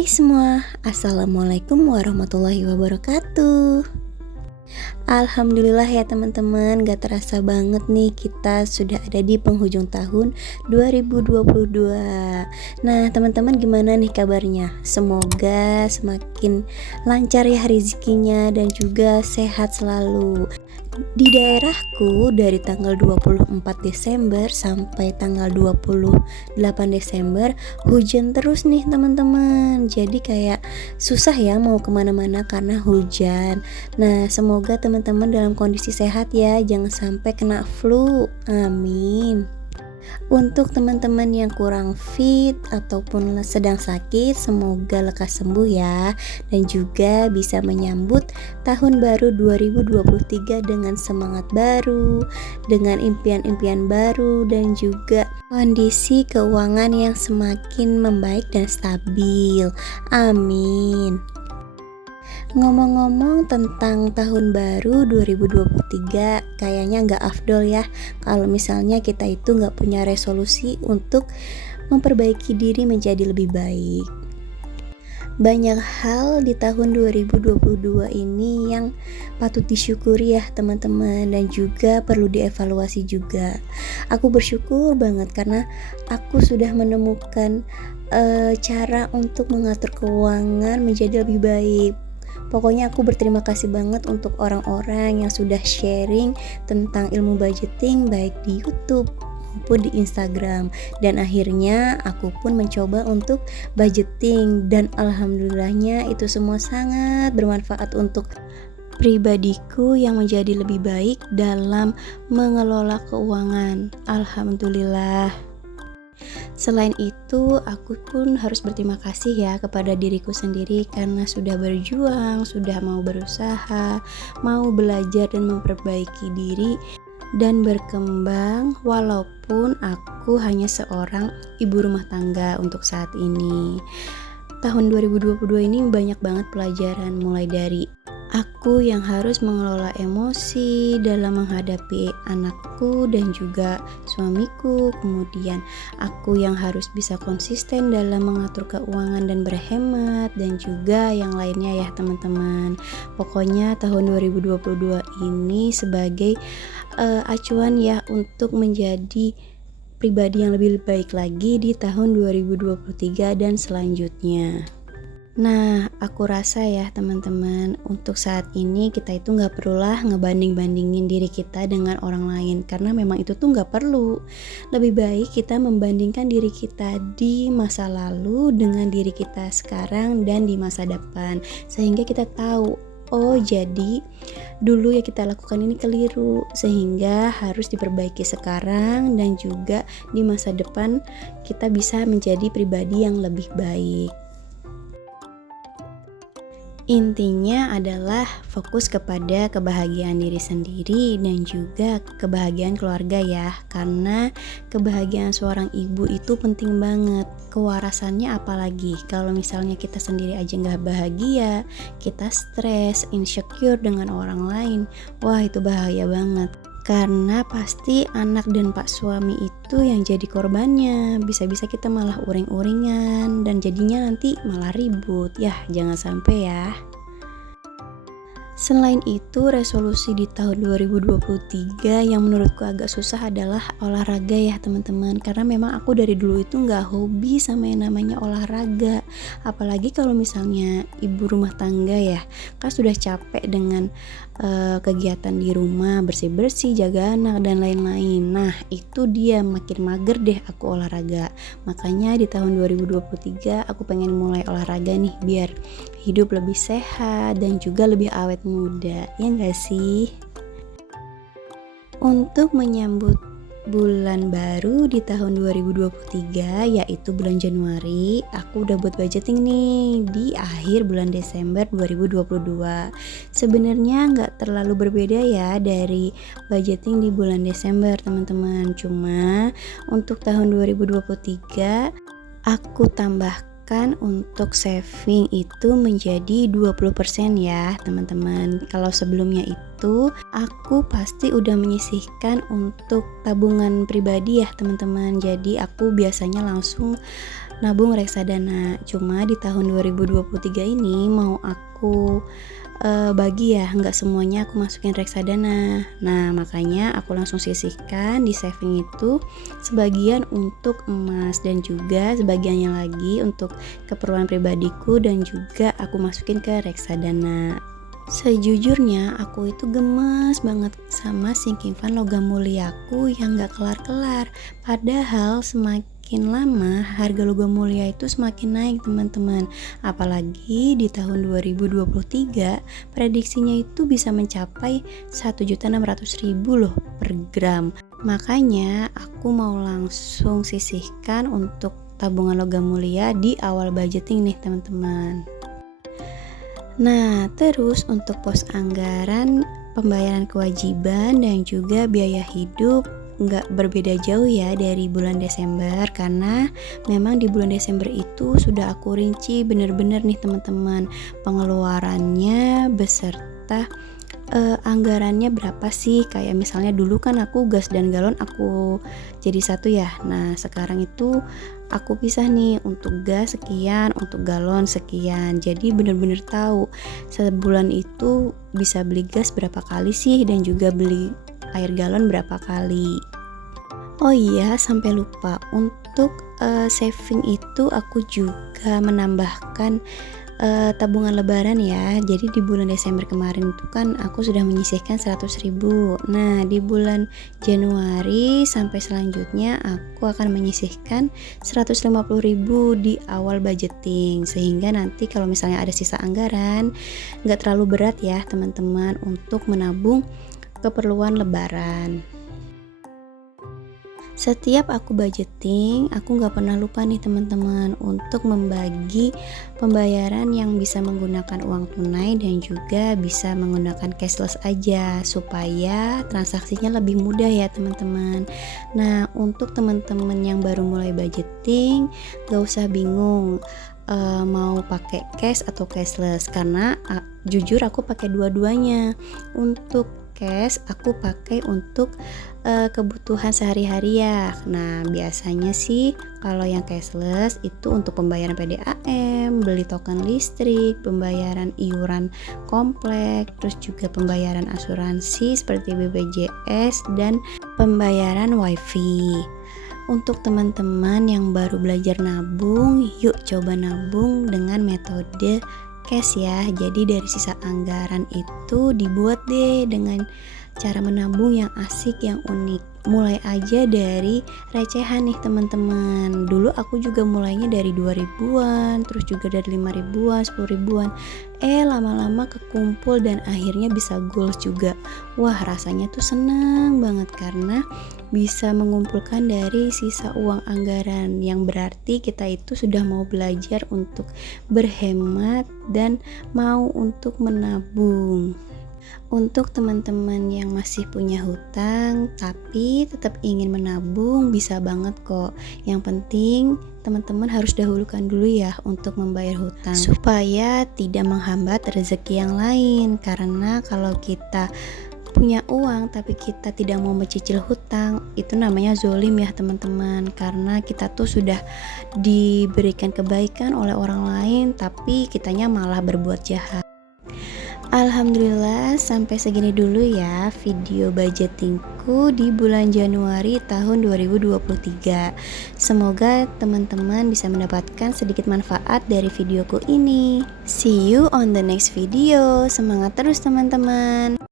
Hai semua, Assalamualaikum warahmatullahi wabarakatuh. Alhamdulillah ya teman-teman, gak terasa banget nih kita sudah ada di penghujung tahun 2022. Nah teman-teman, gimana nih kabarnya? Semoga semakin lancar ya rezekinya dan juga sehat selalu. Di daerahku dari tanggal 24 Desember sampai tanggal 28 Desember hujan terus nih teman-teman. Jadi kayak susah ya mau kemana-mana karena hujan. Nah semoga teman-teman dalam kondisi sehat ya, jangan sampai kena flu, amin. Untuk teman-teman yang kurang fit ataupun sedang sakit, semoga lekas sembuh ya, dan juga bisa menyambut tahun baru 2023 dengan semangat baru, dengan impian-impian baru, dan juga kondisi keuangan yang semakin membaik dan stabil, amin. Ngomong-ngomong tentang tahun baru 2023, kayaknya nggak afdol ya kalau misalnya kita itu nggak punya resolusi untuk memperbaiki diri menjadi lebih baik. Banyak hal di tahun 2022 ini yang patut disyukuri ya teman-teman, dan juga perlu dievaluasi juga. Aku bersyukur banget karena aku sudah menemukan cara untuk mengatur keuangan menjadi lebih baik. Pokoknya aku berterima kasih banget untuk orang-orang yang sudah sharing tentang ilmu budgeting baik di YouTube maupun di Instagram, dan akhirnya aku pun mencoba untuk budgeting, dan alhamdulillahnya itu semua sangat bermanfaat untuk pribadiku yang menjadi lebih baik dalam mengelola keuangan. Alhamdulillah. Selain itu, aku pun harus berterima kasih ya kepada diriku sendiri karena sudah berjuang, sudah mau berusaha, mau belajar dan memperbaiki diri dan berkembang walaupun aku hanya seorang ibu rumah tangga untuk saat ini. Tahun 2022 ini banyak banget pelajaran, mulai dari aku yang harus mengelola emosi dalam menghadapi anakku dan juga suamiku. Kemudian aku yang harus bisa konsisten dalam mengatur keuangan dan berhemat, dan juga yang lainnya ya teman-teman. Pokoknya tahun 2022 ini sebagai acuan ya untuk menjadi pribadi yang lebih baik lagi di tahun 2023 dan selanjutnya. Nah, aku rasa ya teman-teman, untuk saat ini kita itu gak perlulah ngebanding-bandingin diri kita dengan orang lain, karena memang itu tuh gak perlu. Lebih baik kita membandingkan diri kita di masa lalu dengan diri kita sekarang dan di masa depan, sehingga kita tahu, oh jadi dulu ya kita lakukan ini keliru, sehingga harus diperbaiki sekarang, dan juga di masa depan kita bisa menjadi pribadi yang lebih baik. Intinya adalah fokus kepada kebahagiaan diri sendiri dan juga kebahagiaan keluarga ya, karena kebahagiaan seorang ibu itu penting banget. Kewarasannya apalagi kalau misalnya kita sendiri aja gak bahagia, kita stres, insecure dengan orang lain, wah itu bahaya banget. Karena pasti anak dan pak suami itu yang jadi korbannya. Bisa-bisa kita malah uring-uringan dan jadinya nanti malah ribut. Yah, jangan sampai ya. Selain itu, resolusi di tahun 2023 yang menurutku agak susah adalah olahraga ya teman-teman. Karena memang aku dari dulu itu gak hobi sama yang namanya olahraga. Apalagi kalau misalnya ibu rumah tangga ya, kan sudah capek dengan kegiatan di rumah, bersih-bersih, jaga anak, dan lain-lain. Nah, itu dia makin mager deh aku olahraga. Makanya di tahun 2023 aku pengen mulai olahraga nih, biar hidup lebih sehat dan juga lebih awet muda, ya gak sih? Untuk menyambut bulan baru di tahun 2023, yaitu bulan Januari, aku udah buat budgeting nih di akhir bulan Desember 2022. Sebenarnya nggak terlalu berbeda ya dari budgeting di bulan Desember teman-teman. Cuma untuk tahun 2023 aku tambahkan untuk saving itu menjadi 20% ya teman-teman. Kalau sebelumnya itu itu aku pasti udah menyisihkan untuk tabungan pribadi ya teman-teman. Jadi aku biasanya langsung nabung reksadana. Cuma di tahun 2023 ini mau aku bagi ya, nggak semuanya aku masukin reksadana. Nah makanya aku langsung sisihkan di saving itu sebagian untuk emas dan juga sebagiannya lagi untuk keperluan pribadiku dan juga aku masukin ke reksadana. Sejujurnya aku itu gemes banget sama sinking fund logam muliaku yang gak kelar-kelar. Padahal semakin lama harga logam mulia itu semakin naik teman-teman. Apalagi di tahun 2023 prediksinya itu bisa mencapai 1.600.000 loh per gram. Makanya aku mau langsung sisihkan untuk tabungan logam mulia di awal budgeting nih teman-teman. Nah, terus untuk pos anggaran pembayaran kewajiban dan juga biaya hidup nggak berbeda jauh ya dari bulan Desember, karena memang di bulan Desember itu sudah aku rinci bener-bener nih teman-teman pengeluarannya beserta anggarannya berapa sih. Kayak misalnya dulu kan aku gas dan galon aku jadi satu ya. Nah sekarang itu aku pisah nih, untuk gas sekian, untuk galon sekian. Jadi bener-bener tahu sebulan itu bisa beli gas berapa kali sih dan juga beli air galon berapa kali. Oh iya, sampai lupa, untuk saving itu aku juga menambahkan tabungan lebaran ya. Jadi di bulan Desember kemarin itu kan aku sudah menyisihkan 100.000. Nah di bulan Januari sampai selanjutnya aku akan menyisihkan 150.000 di awal budgeting, sehingga nanti kalau misalnya ada sisa anggaran nggak terlalu berat ya teman-teman untuk menabung keperluan lebaran. Setiap aku budgeting, aku nggak pernah lupa nih teman-teman untuk membagi pembayaran yang bisa menggunakan uang tunai dan juga bisa menggunakan cashless aja, supaya transaksinya lebih mudah ya teman-teman. Nah untuk teman-teman yang baru mulai budgeting, gak usah bingung mau pakai cash atau cashless, karena jujur aku pakai dua-duanya. Untuk cash aku pakai untuk kebutuhan sehari-hari ya. Nah biasanya sih kalau yang cashless itu untuk pembayaran PDAM, beli token listrik, pembayaran iuran komplek, terus juga pembayaran asuransi seperti BPJS dan pembayaran wifi. Untuk teman-teman yang baru belajar nabung, yuk coba nabung dengan metode cash ya. Jadi dari sisa anggaran itu dibuat deh dengan cara menabung yang asik, yang unik. Mulai aja dari recehan nih teman-teman. Dulu aku juga mulainya dari 2.000-an, terus juga dari 5.000-an, 10.000-an. Lama-lama kekumpul dan akhirnya bisa goals juga. Wah rasanya tuh senang banget karena bisa mengumpulkan dari sisa uang anggaran, yang berarti kita itu sudah mau belajar untuk berhemat dan mau untuk menabung. Untuk teman-teman yang masih punya hutang tapi tetap ingin menabung, bisa banget kok. Yang penting teman-teman harus dahulukan dulu ya untuk membayar hutang, supaya tidak menghambat rezeki yang lain. Karena kalau kita punya uang tapi kita tidak mau mencicil hutang, itu namanya zolim ya teman-teman. Karena kita tuh sudah diberikan kebaikan oleh orang lain tapi kitanya malah berbuat jahat. Alhamdulillah sampai segini dulu ya video budgetingku di bulan Januari tahun 2023. Semoga teman-teman bisa mendapatkan sedikit manfaat dari videoku ini. See you on the next video. Semangat terus teman-teman.